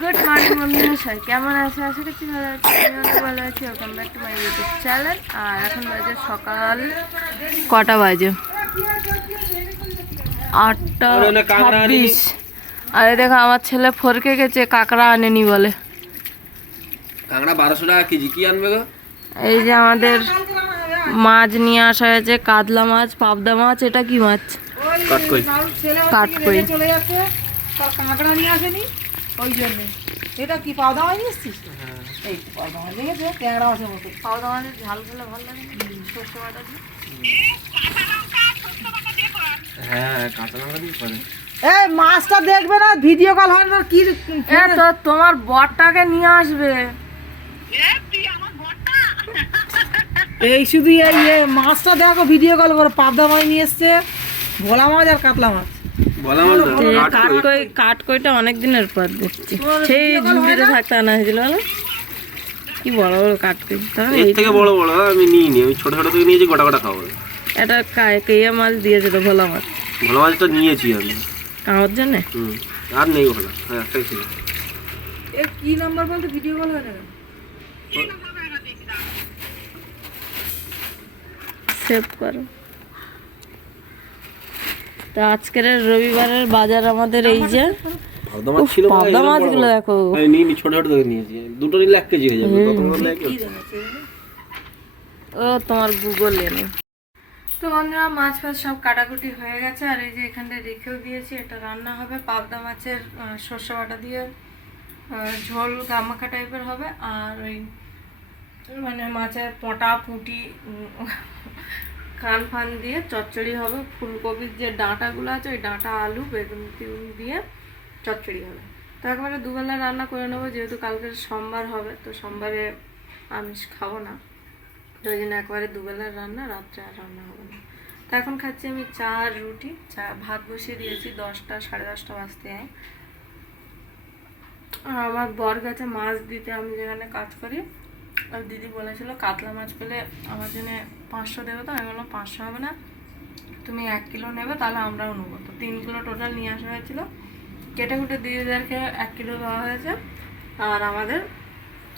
Good morning বন্ধুরা সবাই কেমন আছে? আশা করছি ভালো আছি ভালো আছি। Welcome back to my YouTube channel আর এখন বাজে সকাল কটা বাজে? আটটা। ছাব্বিশ। আরে দেখো আমার ছেলে ফরকে গেছে কাঁকড়া আনেনি বলে। কাঁকড়া বারোশো টাকা কেজি কি আনবে গো? এই যে আমাদের মাছ নিয়ে আসা হয়েছে কাতলা মাছ পাবদা মাছ এটা কি মাছ? কাটকই। চলে যাচ্ছে কাঁকড়া নিয়ে আসেনি। ওই জন্য। এটা কি পাওদা মাছ নিয়ে এসছিস? তো? এই তো পাওদা মাছ নিয়ে গেছে ট্যাংরা মাছের মতো পাবদা মাছের ঝাল খেলে ভালো লাগে সর্ষে বাটা দিয়ে? হ্যাঁ কাঁচা লঙ্কা দিয়ে করে। এই মাছটা দেখবে না ভিডিও কল হয় না কি এ তো তোমার বরটাকে নিয়ে আসবে। এই শুধু এই মাছটা দেখো ভিডিও কল করে। পাবদা মাছ নিয়ে এসছে ভোলা মাছ আর কাতলা মাছ। কাঠকই কাঠকইটা অনেক দিনের পর দেখছি। সেই ঝুড়িতে থাকতে আনা হয়েছিল বলো। কি বড় বড় কাঠকই তবে এর থেকে বড় বড় আমি নিইনি আমি ছোট ছোট থেকে নিয়েছি গোটা গোটা খাব। এটা কেয়া মাছ দিয়েছিল ভোলা মাছ? ভালো মাছটা নিয়েছি আমি। কামড় জন্যে? আর নেই ভালো হ্যাঁ একটাই ছিল। এ কি নাম্বার বলতে ভিডিও কল হয় না সেভ করো। তো আজকের রবিবারের বাজার আমাদের এই যে। পাবদা মাছগুলো দেখো ছোট ছোট নিয়েছি। দুটো নিলে এক কেজি হয়ে যাবে। ও তোমার গুগলে নেই তো বন্ধুরা মাছ ফাছ সব কাটাকুটি হয়ে গেছে আর এই যে এখানটা রেখেও দিয়েছি এটা রান্না হবে পাবদা মাছের সর্ষে বাটা দিয়ে ঝোল গামাখা টাইপের হবে আর ওই মানে মাছের পটা পুঁটি কান ফান দিয়ে চচ্চড়ি হবে। ফুলকপির যে ডাঁটাগুলো আছে, ওই ডাঁটা, আলু, বেগুন টিগুন দিয়ে চচ্চড়ি হবে। তো একবারে দুবেলা রান্না করে নেব, যেহেতু কালকে সোমবার হবে, তো সোমবারে আমিষ খাব না। তো ওই জন্য একবারে দুবেলার রান্না, রাত্রে আর রান্না হবে না। তো এখন খাচ্ছি আমি চা আর রুটি। চা, ভাত বসিয়ে দিয়েছি দশটা, সাড়ে দশটা বাজতে আর আমার বর গেছে মাছ দিতে, আমি যেখানে কাজ করি। দিদি বলেছিল, কাতলা মাছ পেলে আমার জন্য পাঁচশো দেবে তো। আমি বললাম, পাঁচশো হবে না। তুমি এক কিলো নেবে, তাহলে আমরাও নেব। তো তিন কিলো টোটাল নিয়ে আসা হয়েছিল। কেটে কুটে দিদিদেরকে এক কিলো দেওয়া হয়েছে। আর আমাদের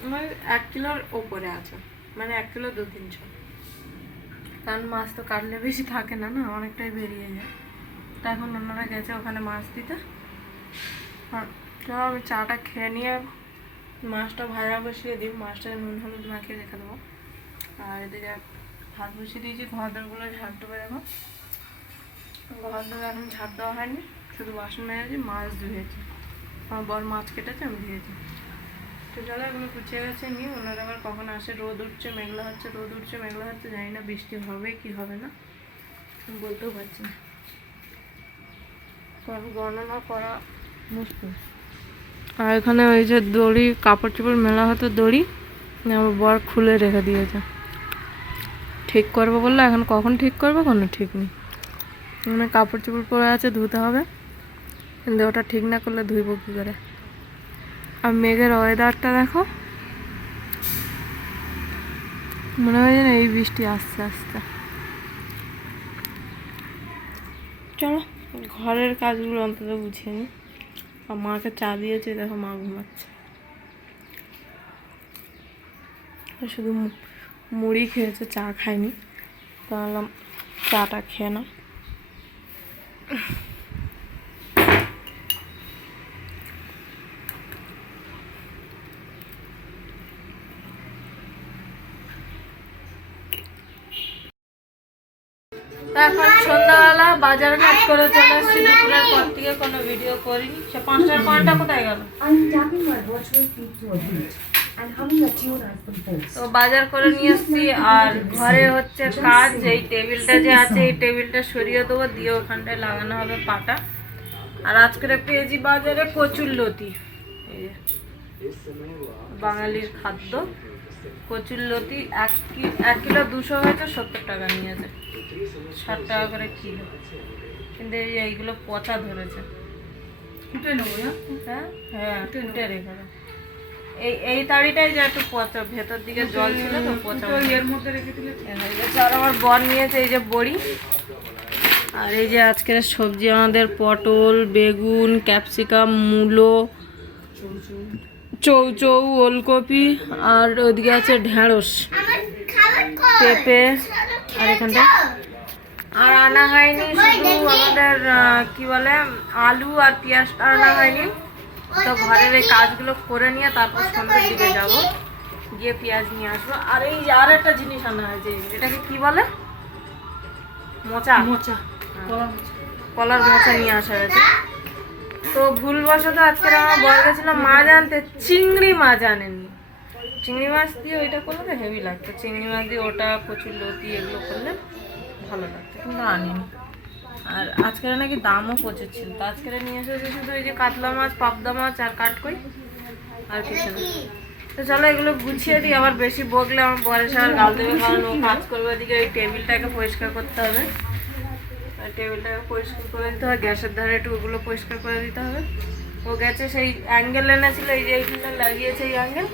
ওই এক কিলোর ওপরে আছে। মানে এক কিলো দু তিনশো। কারণ মাছ তো কাটলে বেশি থাকে না না? অনেকটাই বেরিয়ে যায়। তা এখন অন্যরা গেছে ওখানে মাছ দিতে। আর আমি চাটা খেয়ে নিয়ে মাছটা ভাজা বসিয়ে দিই, মাছটা নুন, হলুদ মাখিয়ে রেখে দেবো। আর এদিকে ভাত বসিয়ে দিয়েছি ঘর দরগুলো ঝাড় দেবো এখন ঘরদর এখন ঝাড় দেওয়া হয়নি, শুধু বাসন মেরেছি মাছ ধুয়েছি। আমার বর মাছ কেটেছে, আমি ধুয়েছি। তো চলো এগুলো গুছিয়ে গেছে নিয়ে ওনারা আবার কখন আসে, রোদ উঠছে, মেঘলা হচ্ছে, রোদ উঠছে, মেঘলা হচ্ছে, জানি না বৃষ্টি হবে কি হবে না। বলতেও পারছি না। কারণ গণনা করা মুশকিল। আর এখানে ওই যে দড়ি কাপড় চোপড় মেলা হতো দড়ি, আমার বর খুলে রেখে দিয়েছে। ঠিক করব বলল, এখন কখন ঠিক করব, কোনো ঠিক নেই। মানে কাপড় চোপড় পরে আছে, ধুতে হবে। কিন্তু ওটা ঠিক না করলে ধুইব কী করে? আর মেঘের ওয়েদারটা দেখো। মনে হয় যেন এই বৃষ্টি আস্তে আস্তে চলো, ঘরের কাজগুলো অন্তত বুঝিয়ে নিই। মাকে চা দিয়েছে, দেখো মা ঘুমাচ্ছে। শুধু মুড়ি খেয়েছে, চা খায়নি। তাহলে চাটা খেয়ে নাও। এখন সন্ধ্যাবেলা বাজার ঘাট করে চলে এসেছি দুপুরের পর থেকে কোনো ভিডিও করিনি। সে পাঁচটার পয়েন্টটা কোথায় গেল. তো বাজার করে নিয়ে এসেছি আর ঘরে হচ্ছে কাজ এই টেবিলটা যে আছে এই টেবিলটা সরিয়ে দেবো দিয়ে ওখানটায় লাগানো হবে পাটা। আর আজকের পেয়েছি বাজারে কচুর লতি। বাঙালির খাদ্য। কচুর লতি এক এক কিলো দুশো হয়তো সত্তর টাকা নিয়েছে। ষাট টাকা করে কিলো। কিন্তু এই এইগুলো পচা ধরেছে। হ্যাঁ? হ্যাঁ? দাও। এই এই তাড়িটাই যে একটু পচা ভেতর দিকে জল ছিল তো পচা এর মধ্যে রেখে দিলে হয়ে। আর আমার বর নিয়েছে এই যে বড়ি। আর এই যে আজকের সবজি আমাদের পটল বেগুন ক্যাপসিকাম মূলো। চৌ চৌ ওলকপি আর ওদিকে আছে ঢেঁড়স পেঁপে আর এখানটা। আর আনা হয়নি শুধু আমাদের কি বলে আলু আর পেঁয়াজটা আনা হয়নি। তো ঘরের এই কাজগুলো করে নিয়ে তারপর সন্ধ্যের দিকে যাব গিয়ে পেঁয়াজ নিয়ে আসব। আর এই যে আর একটা জিনিস আনা হয়েছে যে, এটাকে কি বলে? মোচা। মোচা মোচা। কলার মোচা নিয়ে আসা হয়েছে। তো ভুলবশত আজকে আমার বর গেছিল মাছ আনতে, চিংড়ি মাছ আনেনি। চিংড়ি মাছ দিয়ে ওইটা করলে হেভি লাগতো। চিংড়ি মাছ দিয়ে ওটা প্রচুর লতি এগুলো করলে ভালো লাগতো, কিন্তু আনিনি। আর আজকের নাকি দামও প্রচুর ছিল। তো আজকের নিয়ে এসেছে শুধু ওই যে কাতলা মাছ, পাবদা মাছ আর কাটকই আর কিছু না। তো চলো এগুলো গুছিয়ে দিই, আবার বেশি বকলে আমার বরের সাথে গাল দেবে, কারণ কাজ করবে ওদিকে, ওই টেবিলটাকে পরিষ্কার করতে হবে। টেবিলটাকে পরিষ্কার করে দিতে হবে গ্যাসের ধারে একটু ওগুলো পরিষ্কার করে দিতে হবে। ও গেছে সেই অ্যাঙ্গেল এনেছিল এই যে এইখানে লাগিয়েছে এই অ্যাঙ্গেল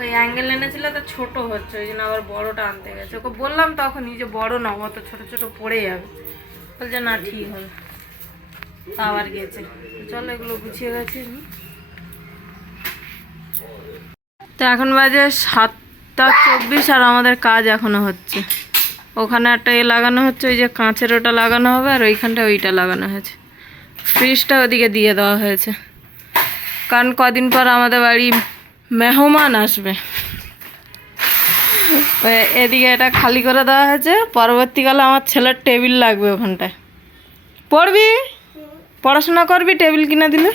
ওই অ্যাঙ্গেল এনেছিল তো ছোট হচ্ছে, ওই জন্য আবার বড়টা আনতে গেছে। ওকে বললাম তখনই যে বড় নাও, অত ছোট ছোট পড়ে যাবে। বলছে, না, ঠিক হবে। তা আবার গেছে। তো চলো, এগুলো গুছিয়ে গেছি তো এখন বাজে সাতটা চব্বিশ আর আমাদের কাজ এখনও হচ্ছে। ওখানে একটা এ লাগানো হচ্ছে, ওই যে কাঁচের ওটা লাগানো হবে আর ওইখানটা ওইটা লাগানো হয়েছে। ফ্রিজটা ওদিকে দিয়ে দেওয়া হয়েছে। কারণ কদিন পর আমাদের বাড়ি মেহমান আসবে। এদিকে এটা খালি করে দেওয়া হয়েছে। পরবর্তীকালে আমার ছেলের টেবিল লাগবে ওখানটায়। পড়বি? পড়াশোনা করবি টেবিল কিনে দিলে?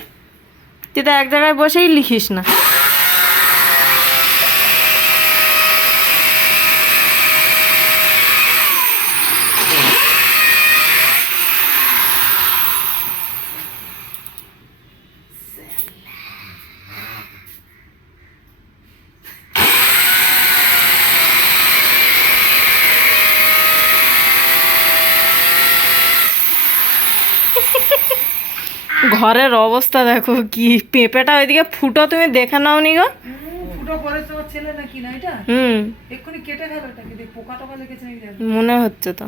তুই তো এক জায়গায় বসেই লিখিস না। ঘরের অবস্থা দেখো কি পেঁপেটা ওইদিকে ফুটো তুমি দেখে নাও নি গো হুম। মনে হচ্ছে তো।